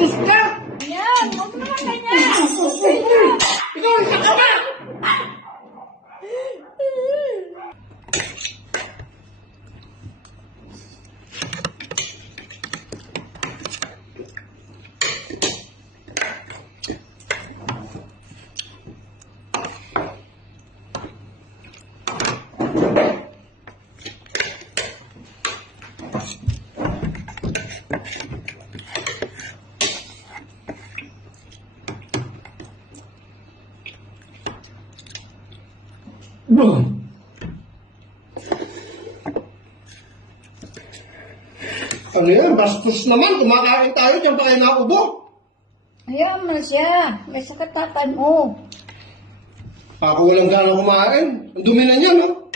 Bastos ka! Yan, huwag naman ganyan. Ikaw ang sakama! Ano yan? Bastos naman. Kumakain tayo. Diyan pa kayo naubo. Hayaan mo na siya. May sakatatan mo. Ako walang gana kumain. Ang dumi na niya, no?